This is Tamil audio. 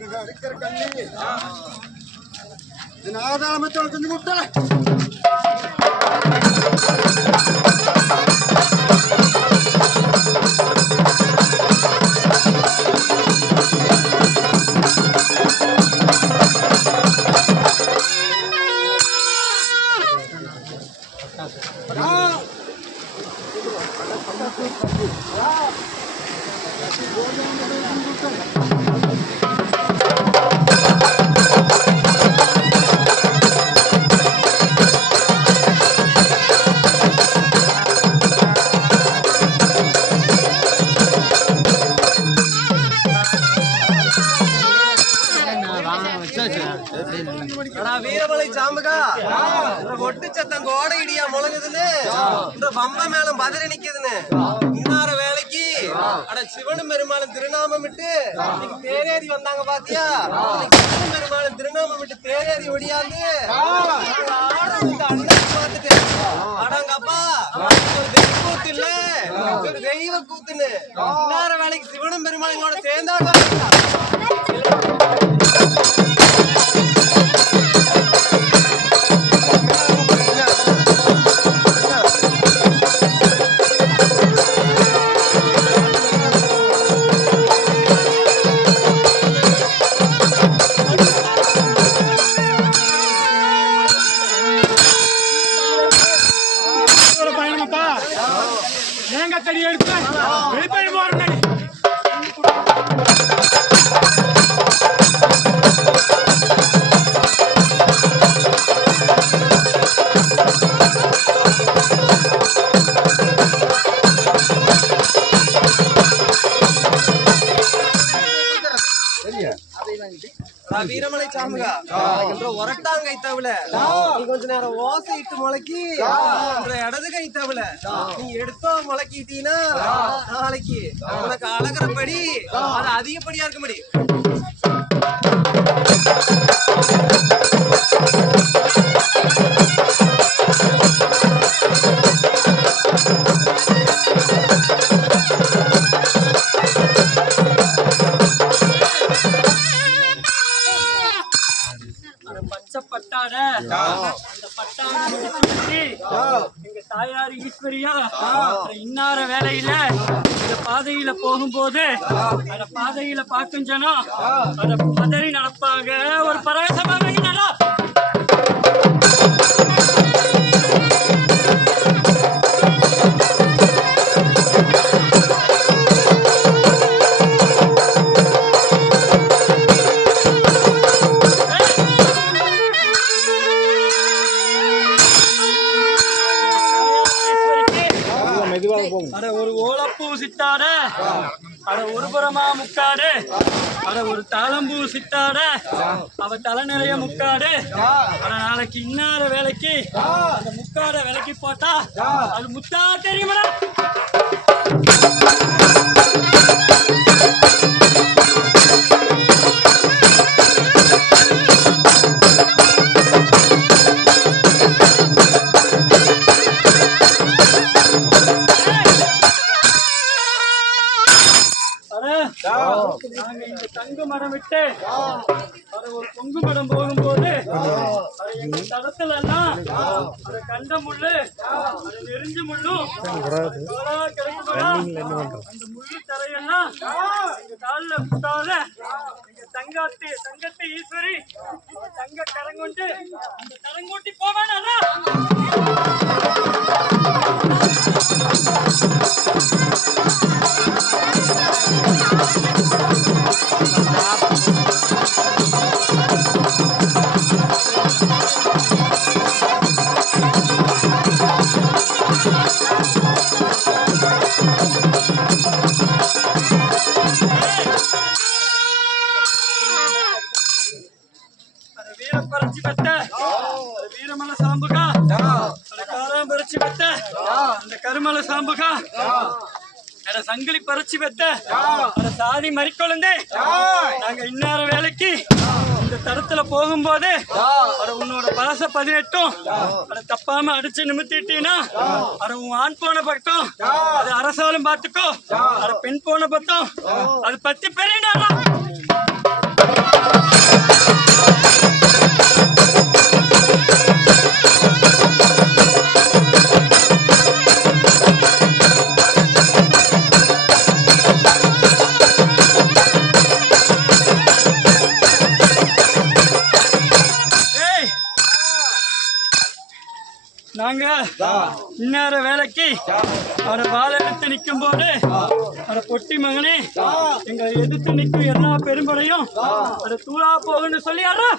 அடிக்கிற கண்ணி ஆதாரமத்தோடு செஞ்சு கொடுத்தல வீரமலை சாம்புகா ஒட்டு சத்தம் கோடை இடியா முழங்குதுன்னு பம்ப மேலம் பதறி நிக்குதுன்னு இன்னார வேலைக்கு அட சிவனும் பெருமாளும் திருநாமம் விட்டு தேரேறி வந்தாங்க பாத்தியா? சிவனும் பெருமாளும் திருநாமம் விட்டு தேரேறி ஒடியாந்து அண்ணன் பார்த்துட்டு அடங்கப்பா ஒரு தெய்வ கூத்து இல்ல ஒரு தெய்வ கூத்துன்னு இன்னார வேலைக்கு சிவனும் பெருமாளுங்களோட சேர்ந்தாங்க. தடி எடுத்து வெளிப்படி போறேன். வீரமலை சாமுகா ஒரட்டாங் கை தவில நீ கொஞ்ச நேரம் ஓசை இட்டு முளைக்கி இடது கை தவில நீ எடுத்தோ முளைக்கிட்டீன்னா நாளைக்கு உனக்கு அழகிறபடி அது அதிகப்படியா இருக்க முடியும். எங்க தாயார் ஈஸ்வரியா இன்னார வேலையில இந்த பாதையில போகும்போது அந்த பாதையில பார்க்கும் ஜனம் அத பதறி நடப்பாங்க. ஒரு பரவசமாக ஒரு ஓலப்பூ சித்தாட அட ஒரு புறமா முக்காடு அட ஒரு தாளம்பூ சித்தாட அவ தலை நிறைய முக்காடு அட நாளைக்கு இன்னார வேலைக்கு அந்த முக்காட விலைக்கு போட்டா அது முத்தா தெரியுமா? நாங்க இந்த தங்க மரம் விட்டு ஒரு பொங்கு மரம் போகும்போது எங்க தடத்துல எல்லாம் அது கண்ட முள்ளு அது நெறிஞ்சு முள்ளும் அந்த முள்ளு தரையெல்லாம் எங்க காலில் புத்தால எங்க தங்கத்தை ஈஸ்வரி தங்க கரங்கொண்டு அந்த கரங்கூட்டி போவானா? வீரமலை சாம்புகா காலம் பறிச்சு பெத்த அந்த கருமலை சாம்புகா சங்கிலி பறிச்சு பெத்த சாதி மறிக்கொழுந்து நாங்க இன்னார வேலைக்கு இந்த தரத்துல போகும்போது உன்னோட பழச 18 தப்பாம அடிச்சு நிமித்திட்டீங்கன்னா உன் ஆண் போன பக்கம் அது அரசாலும் பாத்துக்கோ பெண் போன பக்கம் அது 10 பேரே நாங்க இந்நேர வேலைக்கு அவரை வாழ எடுத்து நிற்கும் போது அவரை பொட்டி மகனே எங்களை எதிர்த்து நிற்கும் எல்லா பெரும்படையும் அதை தூளா போகுன்னு சொல்லியாரா